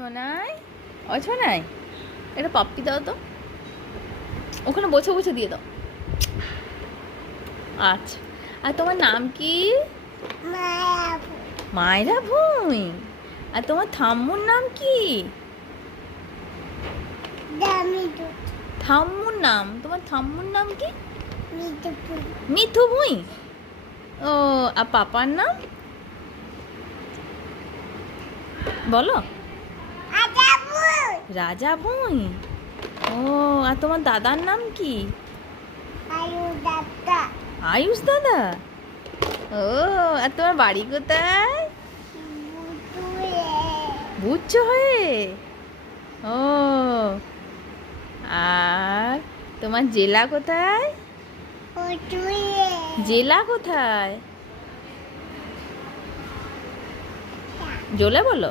সোনাই, ও সোনাই, এটা পাপ্পি দাও তো, ওখানে বসে বসে দিয়ে দাও। আচ্ছা, আর তোমার নাম কি? মায়রা ভুঁই। আর তোমার ঠাম্মুর নাম কি? ঠাম্মুর নাম, তোমার ঠাম্মুর নাম কি? মিঠু ভুঁই। ও, আর পাপার নাম বলো। রাজা ভুঁই। ও, আর তোমার দাদার নাম কি? আয়ুষ দাদা। ও, আর তোমার বাড়ি কোথায়? বুঝছো হয়ে। ও, আর তোমার জেলা কোথায়? জেলা কোথায়? জোলে বলো।